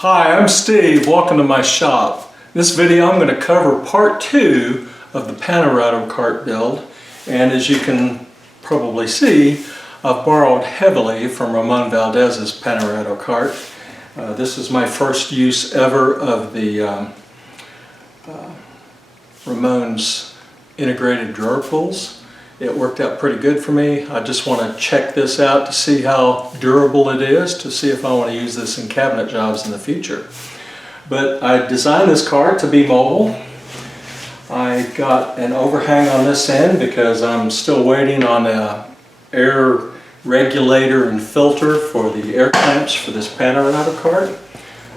Hi, I'm Steve. Welcome to my shop. In this video I'm going to cover part 2 of the Pantorouter Cart Build, and as you can probably see, I've borrowed heavily from Ramon Valdez's Pantorouter Cart. This is my first use ever of the Ramon's integrated drawer pulls. It worked out pretty good for me. I just want to check this out to see how durable it is, to see if I want to use this in cabinet jobs in the future. But I designed this cart to be mobile. I got an overhang on this end because I'm still waiting on an air regulator and filter for the air clamps for this Pantorouter cart.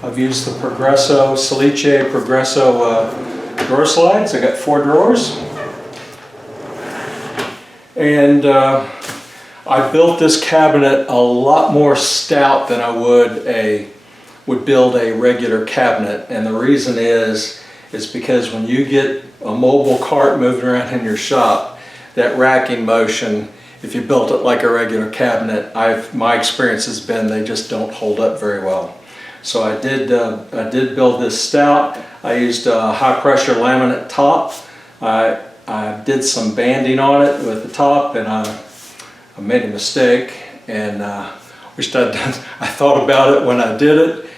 I've used the Salice Progresso drawer slides. I got 4 drawers. And I built this cabinet a lot more stout than I would build a regular cabinet, and the reason is because when you get a mobile cart moving around in your shop, that racking motion, if you built it like a regular cabinet, my experience has been they just don't hold up very well. So I did build this stout. I used a high pressure laminate top. I did some banding on it with the top, and I made a mistake, and wished I'd done. I thought about it when I did it,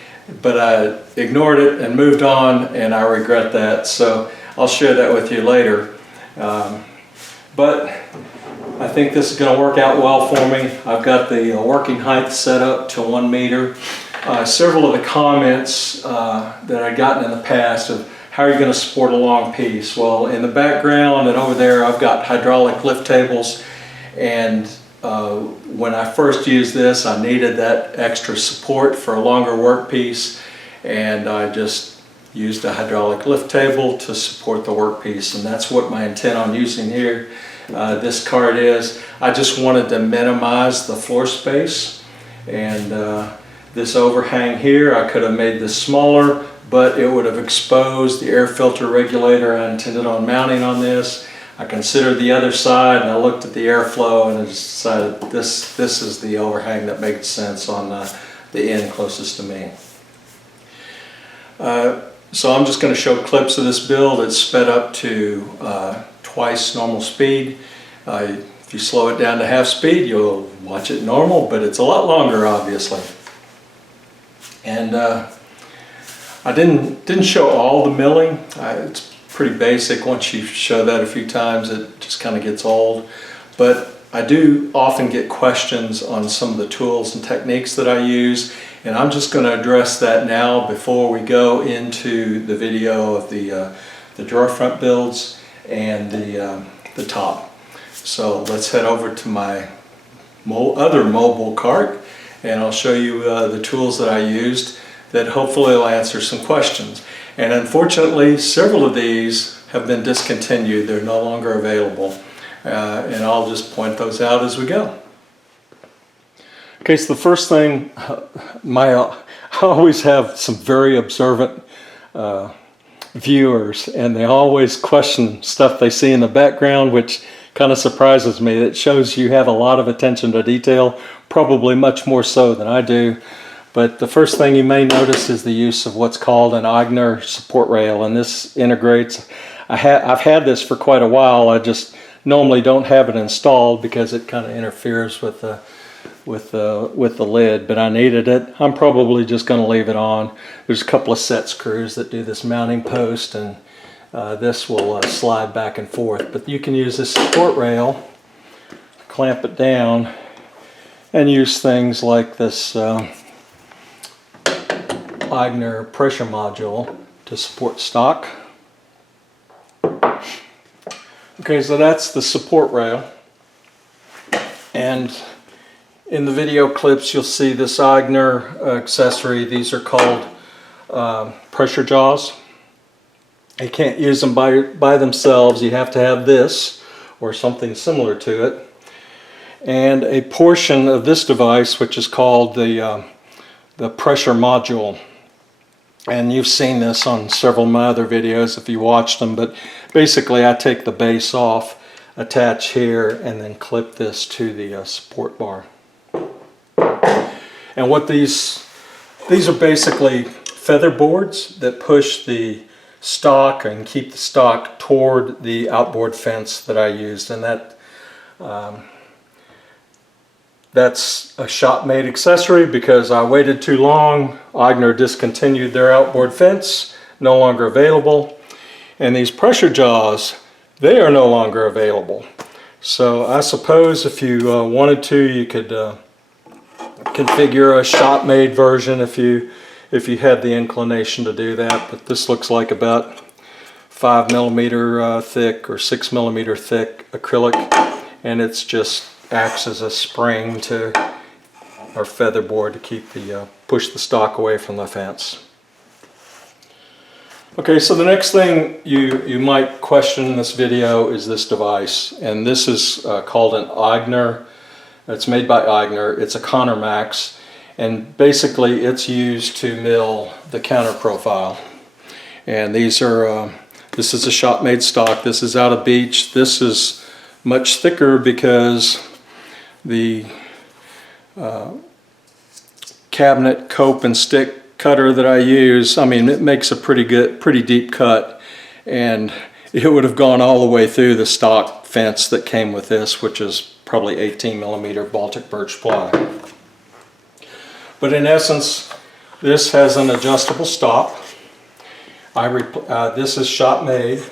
but I ignored it and moved on, and I regret that. So I'll share that with you later. But I think this is going to work out well for me. I've got the working height set up to 1 meter. Several of the comments that I'd gotten in the past of how are you going to support a long piece? Well, in the background and over there I've got hydraulic lift tables, and when I first used this I needed that extra support for a longer work piece, and I just used a hydraulic lift table to support the work piece, and that's what my intent on using here. This cart is. I just wanted to minimize the floor space, and this overhang here, I could have made this smaller, but it would have exposed the air filter regulator I intended on mounting on this. I considered the other side, and I looked at the airflow, and I decided this is the overhang that makes sense on the end closest to me. So I'm just going to show clips of this build. It's sped up to twice normal speed. If you slow it down to half speed, you'll watch it normal, but it's a lot longer, obviously. And I didn't show all the milling. It's pretty basic. Once you show that a few times, it just kind of gets old. But I do often get questions on some of the tools and techniques that I use, and I'm just going to address that now before we go into the video of the drawer front builds and the top. So let's head over to my other mobile cart, and I'll show you the tools that I used that hopefully will answer some questions. And unfortunately, several of these have been discontinued. They're no longer available. And I'll just point those out as we go. Okay, so the first thing, I always have some very observant viewers, and they always question stuff they see in the background, which kind of surprises me. It shows you have a lot of attention to detail, probably much more so than I do. But the first thing you may notice is the use of what's called an Ogner support rail, and this integrates. I've had this for quite a while. I just normally don't have it installed because it kind of interferes with the lid, but I needed it. I'm probably just going to leave it on. There's a couple of set screws that do this mounting post, and this will slide back and forth. But you can use this support rail, clamp it down, and use things like this Ogner pressure module to support stock. Okay, so that's the support rail, and in the video clips you'll see this Ogner accessory. These are called pressure jaws. You can't use them by themselves. You have to have this or something similar to it, and a portion of this device which is called the pressure module. And you've seen this on several of my other videos if you watched them, but basically I take the base off, attach here, and then clip this to the support bar. And what these are basically feather boards that push the stock and keep the stock toward the outboard fence that I used, and that's a shop-made accessory because I waited too long. Aigner discontinued their outboard fence, no longer available, and these pressure jaws, they are no longer available. So I suppose if you wanted to, you could configure a shop-made version if you had the inclination to do that. But this looks like about 5mm thick or 6mm thick acrylic, and it's just acts as a spring to our feather board to keep the push the stock away from the fence. Okay, so the next thing you might question in this video is this device, and this is called an Aigner. It's made by Aigner. It's a Conner Max, and basically it's used to mill the counter profile. And these are this is a shop-made stock. This is out of Beach. This is much thicker because the cabinet cope and stick cutter that I use, I mean, it makes a pretty deep cut, and it would have gone all the way through the stock fence that came with this, which is probably 18mm Baltic birch ply. But in essence, this has an adjustable stop. This is shop made,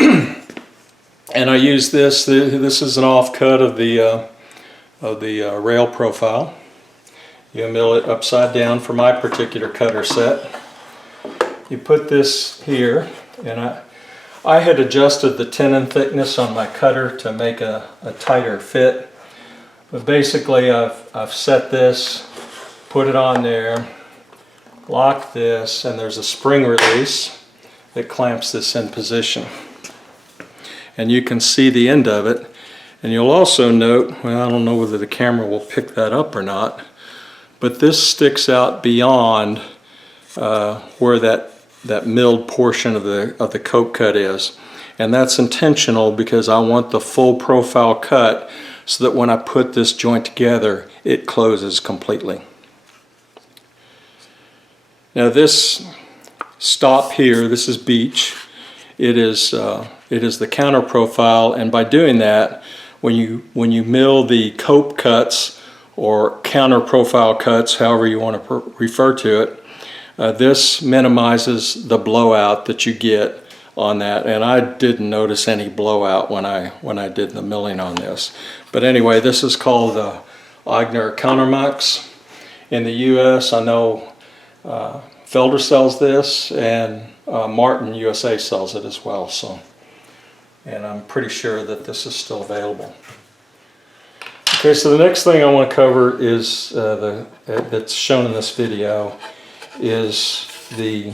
and I use this. This is an offcut of the rail profile. You mill it upside down for my particular cutter set. You put this here, and I had adjusted the tenon thickness on my cutter to make a tighter fit. But basically I've set this, put it on there, lock this, and there's a spring release that clamps this in position. And you can see the end of it. And you'll also note, well, I don't know whether the camera will pick that up or not, but this sticks out beyond where that milled portion of the cope cut is. And that's intentional because I want the full profile cut so that when I put this joint together, it closes completely. Now this stop here, this is Beach. It is the counter profile, and by doing that, when you mill the cope cuts or counter profile cuts, however you want to refer to it, this minimizes the blowout that you get on that, and I didn't notice any blowout when I did the milling on this. But anyway, this is called the Aigner Conner Max. In the US, I know Felder sells this, and Martin USA sells it as well. So, and I'm pretty sure that this is still available. Okay, so the next thing I want to cover is that's shown in this video is the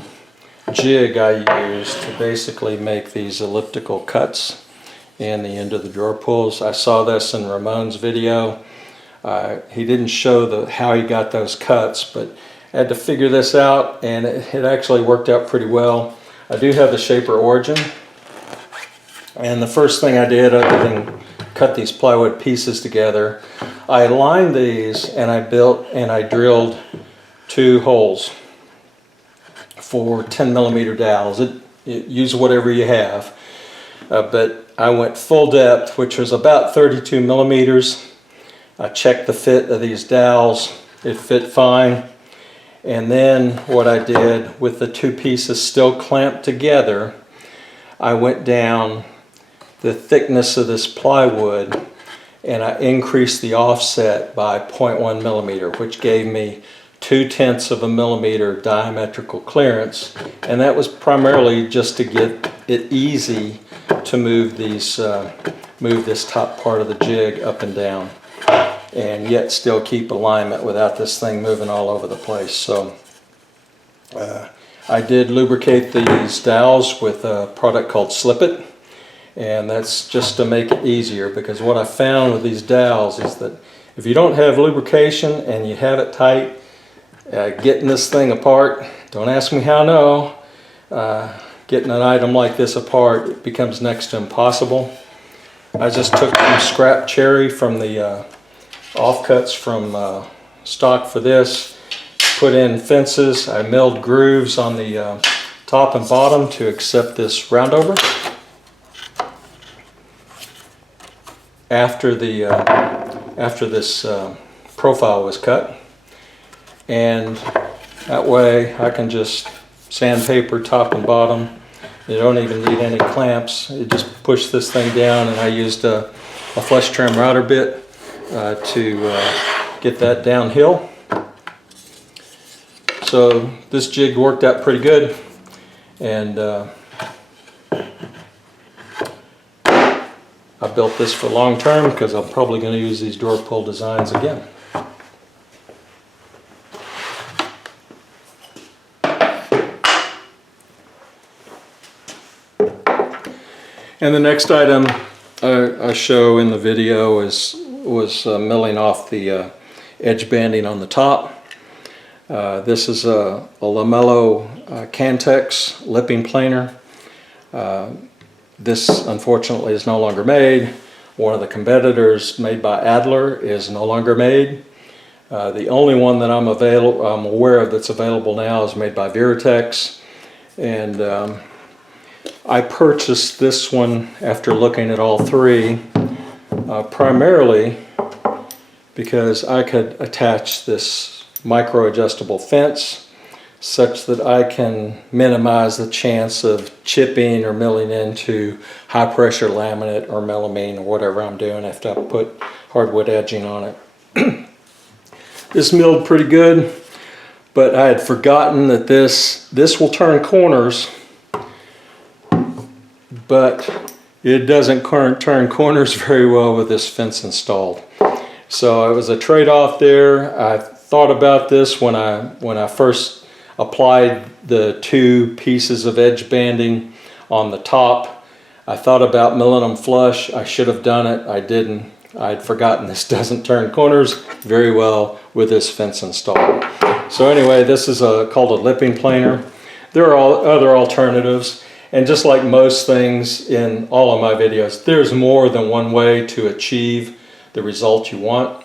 jig I use to basically make these elliptical cuts in the end of the drawer pulls. I saw this in Ramon's video. He didn't show how he got those cuts, but I had to figure this out, and it actually worked out pretty well. I do have the shaper origin, and the first thing I did, other than cut these plywood pieces together, I aligned these, and I drilled 2 holes for 10mm dowels. Use whatever you have, but I went full depth, which was about 32mm. I checked the fit of these dowels. It fit fine. And then what I did, with the 2 pieces still clamped together, I went down the thickness of this plywood, and I increased the offset by 0.1mm, which gave me 0.2 of a millimeter diametrical clearance, and that was primarily just to get it easy to move this top part of the jig up and down, and yet still keep alignment without this thing moving all over the place. So I did lubricate these dowels with a product called Slip It, and that's just to make it easier, because what I found with these dowels is that if you don't have lubrication and you have it tight, getting this thing apart, don't ask me how I know, getting an item like this apart, it becomes next to impossible. I just took some scrap cherry from the offcuts from stock for this, put in fences. I milled grooves on the top and bottom to accept this roundover. After this profile was cut, and that way I can just sandpaper top and bottom. You don't even need any clamps. You just push this thing down, and I used a flush trim router bit to get that downhill. So this jig worked out pretty good, and I built this for long term because I'm probably going to use these door pull designs again. And the next item I show in the video was milling off the edge banding on the top. This is a Lamello Cantex lipping planer. This unfortunately is no longer made. One of the competitors made by Adler is no longer made. The only one that I'm aware of that's available now is made by Veritex, and I purchased this one after looking at all three, primarily because I could attach this micro adjustable fence such that I can minimize the chance of chipping or milling into high pressure laminate or melamine or whatever I'm doing after I put hardwood edging on it. This milled pretty good, but I had forgotten that this will turn corners, but it doesn't turn corners very well with this fence installed. So it was a trade-off there. I thought about this when I first applied the two pieces of edge banding on the top. I thought about milling them flush. I should have done it. I didn't. I'd forgotten this doesn't turn corners very well with this fence installed. So anyway, this is called a lipping planer. There are other alternatives. And just like most things in all of my videos, there's more than one way to achieve the result you want.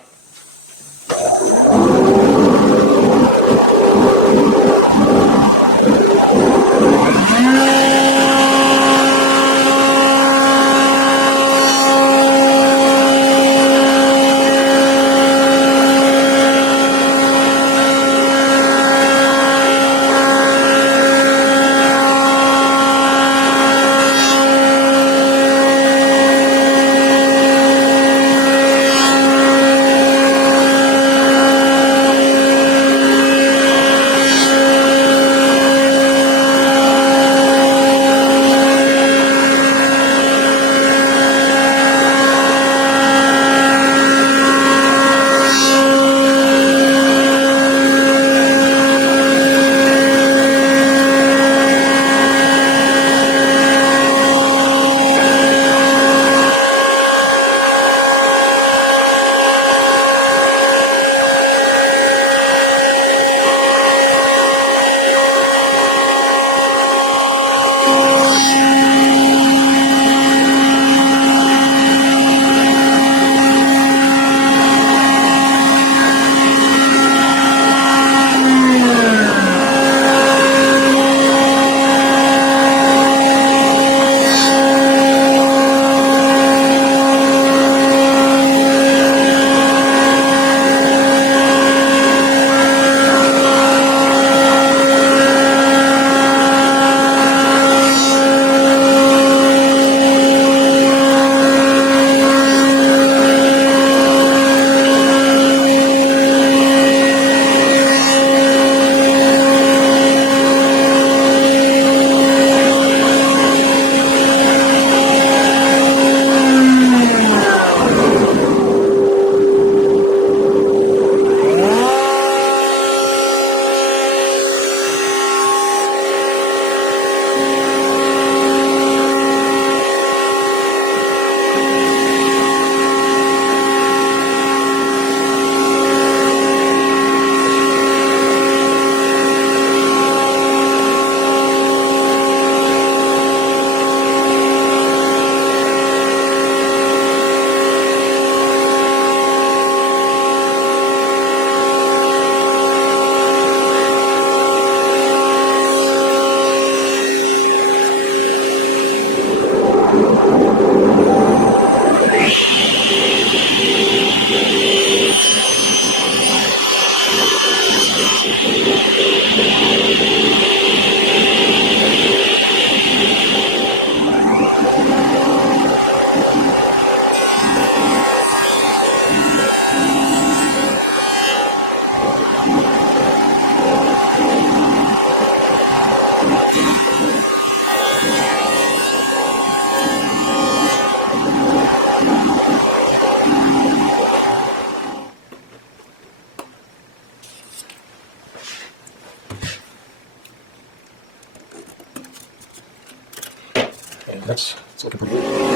It's looking pretty good.